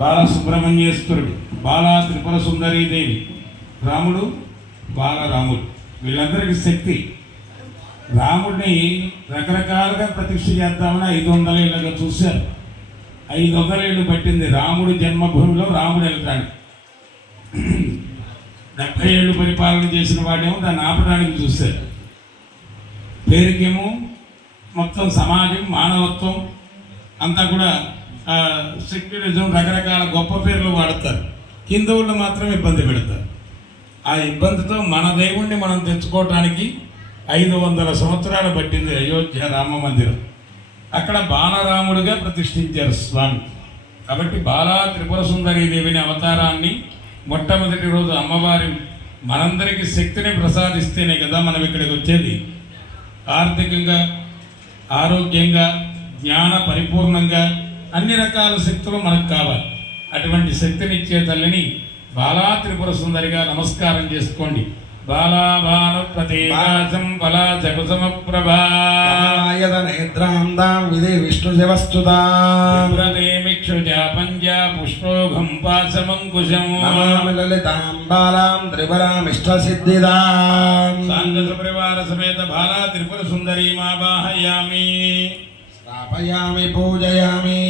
బాలసుబ్రహ్మణ్యేశ్వరుడు బాలా త్రిపుర సుందరీదేవి రాముడు బాలరాముడు వీళ్ళందరికీ శక్తి. రాముడిని రకరకాలుగా ప్రతిష్ఠ చేద్దామని ఐదు వందల ఏళ్ళగా చూశారు. ఐదు వందల ఏళ్ళు పట్టింది రాముడు జన్మభూమిలో రాముడు వెళ్తాడు. డెబ్బై ఏళ్ళు పరిపాలన చేసిన వాడేమో దాన్ని ఆపడానికి చూశారు. పేరుకేమో మొత్తం సమాజం మానవత్వం అంతా కూడా సెక్యులరిజం రకరకాల గొప్ప పేర్లు వాడతారు. హిందువులు మాత్రం ఇబ్బంది పెడతారు. ఆ ఇబ్బందితో మన దేవుణ్ణి మనం తెచ్చుకోవటానికి ఐదు వందల సంవత్సరాలు పట్టింది అయోధ్య రామ మందిరం. అక్కడ బాలరాముడిగా ప్రతిష్ఠించారు స్వామి. కాబట్టి బాలా త్రిపుర సుందరి దేవిని అవతారాన్ని మొట్టమొదటి రోజు అమ్మవారి మనందరికీ శక్తిని ప్రసాదిస్తేనే కదా మనం ఇక్కడికి వచ్చేది. ఆర్థికంగా ఆరోగ్యంగా జ్ఞాన పరిపూర్ణంగా అన్ని రకాల శక్తులు మనకు కావాలి. అటువంటి శక్తినిచ్చే తల్లిని బాలా త్రిపుర సుందరిగా నమస్కారం చేసుకోండి. బాలా బాల ప్రతీకాశం బలా జగసమప్రభా నేత్రాందాం విధి విష్ణు శివస్తుతాం ప్రదేమిక్షుజా పంజా పుష్పోఘం పాశమంకుశం. లలితాం బాలాం సమేత బాలా త్రిపుర సుందరీ మావాహయామి. స్థాపయామి పూజయామి.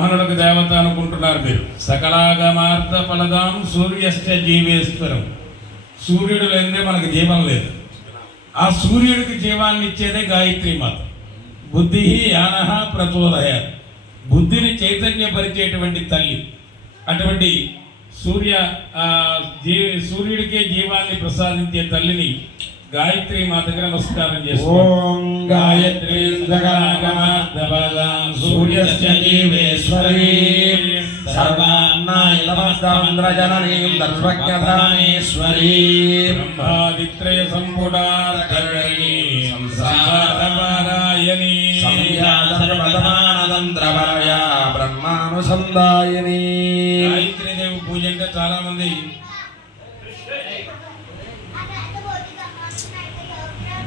మనులకు దేవత అనుకుంటున్నారు మీరు. సకలాగమార్థ ఫలదాం సూర్యశ్చ జీవేశ్వరం. సూర్యుడు లేదే మనకు జీవం లేదు. ఆ సూర్యుడికి జీవాన్ని ఇచ్చేదే గాయత్రి మాత. బుద్ధి యానహ ప్రచోదయ బుద్ధిని చైతన్యపరిచేటువంటి తల్లి అటువంటి సూర్య జీ సూర్యుడికే జీవాన్ని ప్రసాదించే తల్లిని గాయత్రి మాతకి నమస్కారం ఓం గాయత్రీ సూర్యస్య జీవేశ్వరీ. సర్వాన్నాయిలమస్తాంద్రజననీం దర్వజ్ఞధానేశ్వరీ బ్రహ్మాదిత్రయ సంపుటారణి సంసారపారాయణి సంధ్యాసర్వదమానంద్రవరయా బ్రహ్మానుసందాయిని పూజ అంటే చాలా మంది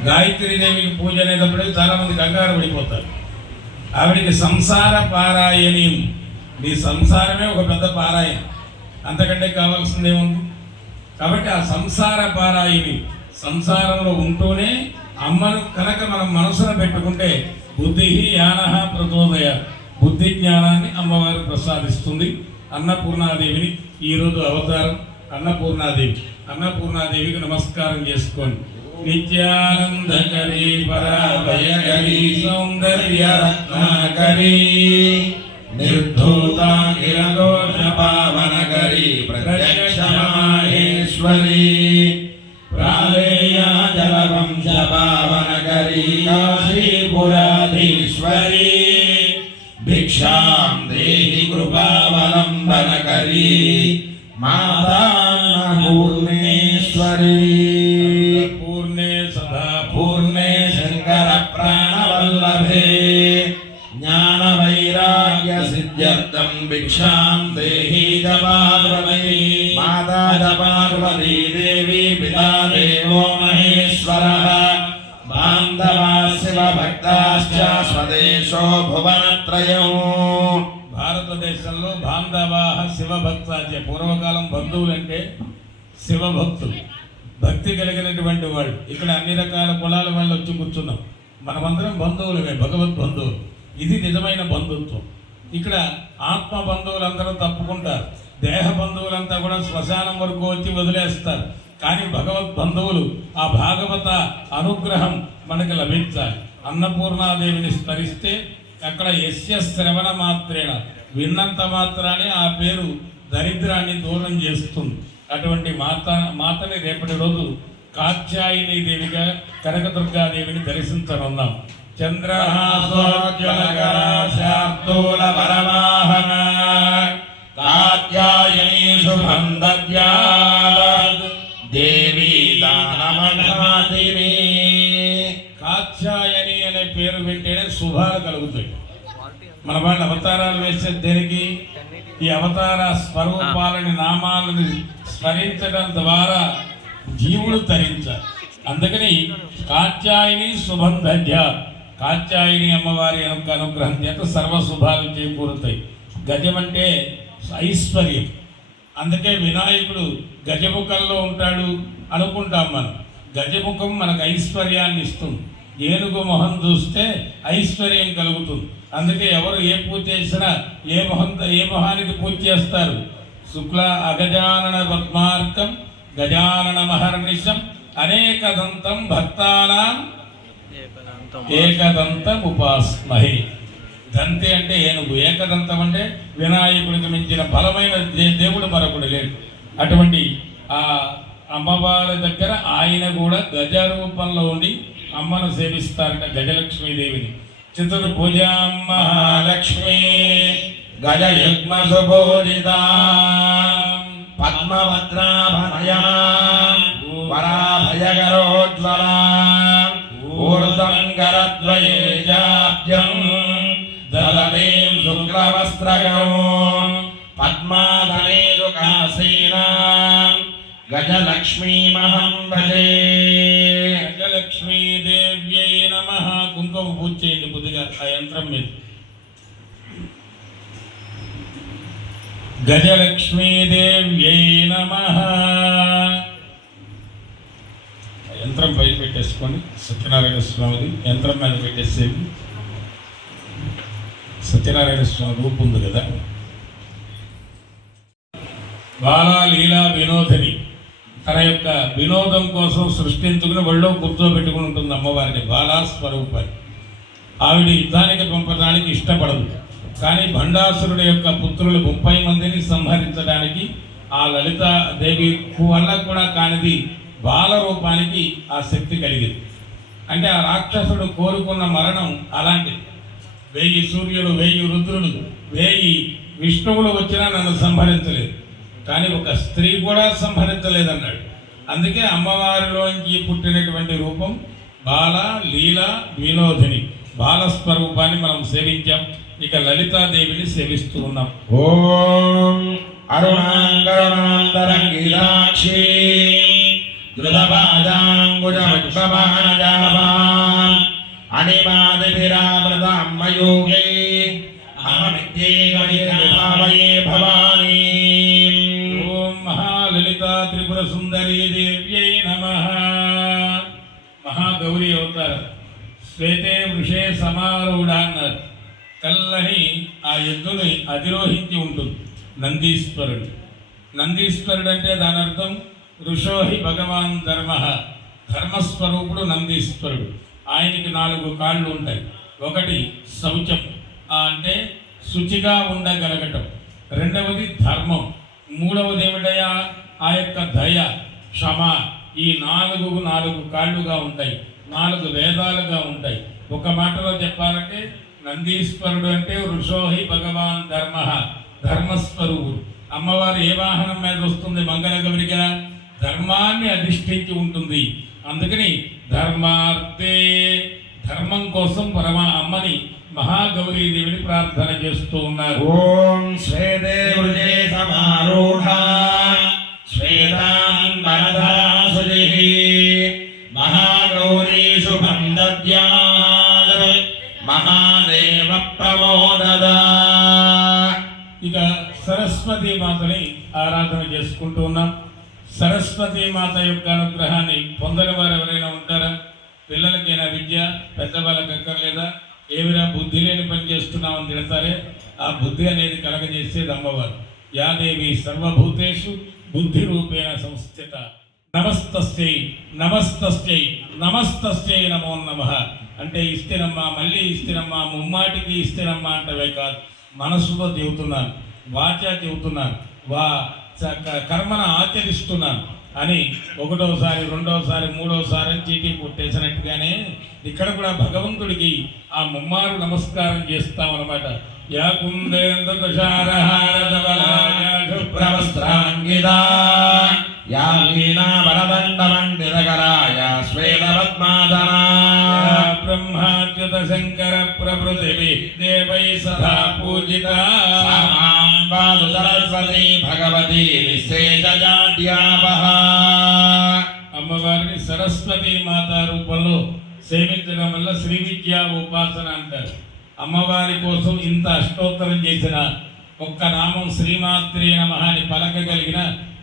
గాయత్రీదేవికి పూజ అనేటప్పుడు చాలా మంది కంగారు పడిపోతారు. ఆవిడికి సంసార పారాయణి. నీ సంసారమే ఒక పెద్ద పారాయణ. అంతకంటే కావాల్సింది ఏముంది? కాబట్టి ఆ సంసార పారాయణి. సంసారంలో ఉంటూనే అమ్మను కనుక మనం మనసున పెట్టుకుంటే బుద్ధి యాన ప్రచోదయ. బుద్ధి జ్ఞానాన్ని అమ్మవారు ప్రసాదిస్తుంది. అన్నపూర్ణాదేవిని ఈరోజు అవతారం అన్నపూర్ణాదేవి. అన్నపూర్ణాదేవికి నమస్కారం చేసుకోండి. నిత్యానందకరీ పరాభయకరీ సౌందర్య రత్నాకరీ నిర్ధూతాఖిలదోష పావనకరీ ప్రత్యక్ష మాహేశ్వరీ ప్రాళేయా జలవంశ పావనకరీ భిక్షాం దేహి కృపావలంబనకరీ మాతాన్నపూర్ణేశ్వరీ పూర్ణే సదా పూర్ణే శంకర ప్రాణవల్లభే జ్ఞాన వైరాగ్య సిద్ధ్యర్థం భిక్షాం దేహి పార్వతీ మాతా పార్వతీ దేవి పితా దేవో మహేశ్వర భువనత్రయం. భారతదేశంలో బాంధవాహ శివభక్తాద్య పూర్వకాలం బంధువులంటే శివభక్తులు. భక్తి కలిగినటువంటి వాళ్ళు. ఇక్కడ అన్ని రకాల కులాల వాళ్ళు వచ్చి కూర్చున్నాం. మనమందరం బంధువులమే భగవద్ బంధువులు. ఇది నిజమైన బంధుత్వం. ఇక్కడ ఆత్మ బంధువులందరూ తప్పుకుంటారు. దేహ బంధువులంతా కూడా శ్మశానం వరకు వచ్చి వదిలేస్తారు. కానీ భగవత్ బంధువులు ఆ భాగవత అనుగ్రహం మనకు లభించాలి. అన్నపూర్ణాదేవిని స్మరిస్తే అక్కడ యస్య శ్రవణ మాత్రేణ. విన్నంత మాత్రానే ఆ పేరు దరిద్రాన్ని దూరం చేస్తుంది. అటువంటి మాత మాతని రేపటి రోజు కాత్యాయిని దేవిగా కనకదుర్గాదేవిని దర్శించనున్నాం. చంద్రహాసోజ్వలకరాశార్దూల శార్దూలపరవాహన కాత్యాయని శుభం దేవి దేవీ దానమఠమాతిని శుభాలు కలుగుతాయి. మన వాళ్ళు అవతారాలు వేసే దేనికి? ఈ అవతార స్వరూపాలని నామాలని స్మరించడం ద్వారా జీవుడు తరించాలి. అందుకని కాత్యాయని సుబంధజ్య కాత్యాయని అమ్మవారి యొక్క అనుగ్రహం చేత సర్వ శుభాలు చేకూరుతాయి. గజం అంటే ఐశ్వర్యం. అందుకే వినాయకుడు గజముఖంలో ఉంటాడు అనుకుంటాం మనం. గజముఖం మనకు ఐశ్వర్యాన్ని ఇస్తుంది. ఏనుగు మొహం చూస్తే ఐశ్వర్యం కలుగుతుంది. అందుకే ఎవరు ఏ పూజ చేసినా ఏ మొహం ఏ మొహానికి పూజ చేస్తారు? శుక్ల అగజానన పద్మార్కం గజానన మహర్నిశం అనేకదంతం భక్తానాం ఏకదంతం. ఉపాస్మహే. దంతి అంటే ఏనుగు ఏకదంతం అంటే వినాయకుడికి మించిన బలమైన దే- దేవుడు మరొకడు లేడు. అటువంటి ఆ అమ్మవారి దగ్గర ఆయన కూడా గజ రూపంలో ఉండి అమ్మను సేవిస్తారట గజలక్ష్మీదేవిని. చతుర్భుజ మహాలక్ష్మి గజయుగ్మ సుబోధితా పద్మభద్రాభనయా. పరాభయకరోజ్వలా ఊర్ధ్వం కరద్వయే జాబ్జం దళదీం శుక్లవస్త్రగం పద్మాధనేషు కాసీనా గజలక్ష్మీమహం భజే. ఆ యంత్రం మీద. గజలక్ష్మీదేవ్యై నమ. యంత్రం పైన పెట్టేసుకొని సత్యనారాయణ స్వామిది యంత్రం మీద పెట్టేసేది సత్యనారాయణ స్వామి రూపు ఉంది కదా. బాలా లీలా వినోదిని. తన యొక్క వినోదం కోసం సృష్టించుకుని ఒళ్ళో గుర్తుపెట్టుకుని ఉంటుంది అమ్మవారిని బాలా స్వరూపాన్ని ఆవిడ యుద్ధానికి పంపడానికి ఇష్టపడదు. కానీ భండాసురుడి యొక్క పుత్రులు ముప్పై మందిని సంహరించడానికి ఆ లలిత దేవి వల్ల కూడా కానిది బాల రూపానికి ఆ శక్తి కలిగింది. అంటే ఆ రాక్షసుడు కోరుకున్న మరణం అలాంటిది. వెయ్యి సూర్యుడు వెయ్యి రుద్రుడు వెయ్యి విష్ణువులు వచ్చినా నన్ను సంహరించలేదు. కానీ ఒక స్త్రీ కూడా సంహరించలేదన్నాడు. అందుకే అమ్మవారిలోంచి పుట్టినటువంటి రూపం బాల లీల వినోదిని. బాల స్వరూపాన్ని మనం సేవించాం. ఇక లలితాదేవిని సేవిస్తూ ఉన్నాం. ఓం భవానీ మహాలలిత త్రిపుర సుందరీ దేవ్యై నమ. మహాగౌరి అవతారం. శ్వేతే వృషే సమారూఢ అన్నారు కల్లని ఆ ఎద్దుని అధిరోహించి ఉంటుంది. నందీశ్వరుడు. నందీశ్వరుడు అంటే దాని అర్థం ఋషోహి భగవాన్ ధర్మ. ధర్మస్వరూపుడు నందీశ్వరుడు. ఆయనకి నాలుగు కాళ్ళు ఉంటాయి. ఒకటి శౌచం. అంటే శుచిగా ఉండగలగటం. రెండవది ధర్మం. మూడవది ఏమిటయా ఆ యొక్క దయ క్షమ. ఈ నాలుగు నాలుగు కాళ్ళుగా ఉంటాయి. నాలుగు వేదాలుగా ఉంటాయి. ఒక మాటలో చెప్పాలంటే నందీశ్వరుడు అంటే ఋషోహి భగవాన్ ధర్మ ధర్మస్వరూపుడు. అమ్మవారు ఏ వాహనం మీద వస్తుంది మంగళగౌరిగా ధర్మాన్ని అధిష్ఠించి ఉంటుంది. అందుకని ధర్మార్థే ధర్మం కోసం పరమ అమ్మని మహాగౌరీదేవిని ప్రార్థన చేస్తూ ఉన్నారు. ఓం శ్వేతే సమారూఢ సమారూఢా మహాగౌరీ శుభం దద్యాత్ మహాదేవ ప్రమోదద. ఇక సరస్వతి మాతని ఆరాధన చేసుకుంటూ ఉన్నాం. సరస్వతి మాత యొక్క అనుగ్రహాన్ని పొందని వారు ఎవరైనా ఉంటారా? పిల్లలకైనా విద్య పెద్దవాళ్ళకి అక్కర్లేదా? ఏమైనా బుద్ధి లేని పని చేస్తున్నామని తిడతారే? ఆ బుద్ధి అనేది కలగజేసేది అమ్మవారు. యాదేవి సర్వభూతేషు బుద్ధి రూపేణ సంస్థిత. నమస్తస్యై నమస్తస్యై. నమస్తస్యై నమో నమ. అంటే ఇస్తేనమ్మా మళ్ళీ ఇస్తేనమ్మా ముమ్మాటికి ఇస్తేనమ్మా అంటవే కాదు. మనస్సుతో చెబుతున్నాను వాచ చెబుతున్నాను వా చ- కర్మను ఆచరిస్తున్నాను అని ఒకటోసారి రెండోసారి మూడోసారి అని చీటీ కొట్టేసినట్టుగానే ఇక్కడ కూడా భగవంతుడికి ఆ ముమ్మారు నమస్కారం చేస్తాం అనమాట యా కుందేంద్ర ప్రవస్త్రాంగిదా యా వీణా యా స్వే శంకర ప్రభృతివి దేవై సదా పూజిత సరస్వతి భగవతి అమ్మవారిని సరస్వతి మాత రూపంలో సేవించడం వల్ల శ్రీ విద్యా ఉపాసన అంటారు. అమ్మవారి కోసం ఇంత అష్టోత్తరం చేసిన ఒక్క నామం శ్రీమాత్రే నమ అని పలకగలిగిన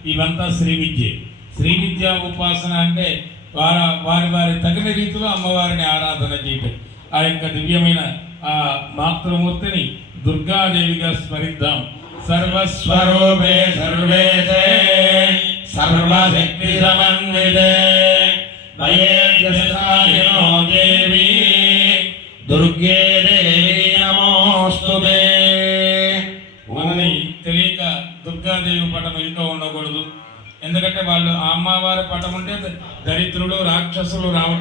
ఇవంతా శ్రీ విద్య. శ్రీ విద్యా ఉపాసన అంటే వారి వారి వారి తగిన రీతిలో అమ్మవారిని ఆరాధన చేయటం. ఆ యొక్క దివ్యమైన ఆ మాతృమూర్తిని దుర్గాదేవిగా స్మరిద్దాం. సర్వస్వరూపే సర్వే సర్వశక్తి సమన్వితే. వయేద్యస్థాయినో దేవి దుర్గే దేవి నమోస్తుతే మనని తెలియక దుర్గాదేవి పటం ఇంట్లో ఉండకూడదు. ఎందుకంటే వాళ్ళు అమ్మవారి పటం ఉంటే దరిద్రులు రాక్షసులు రావటం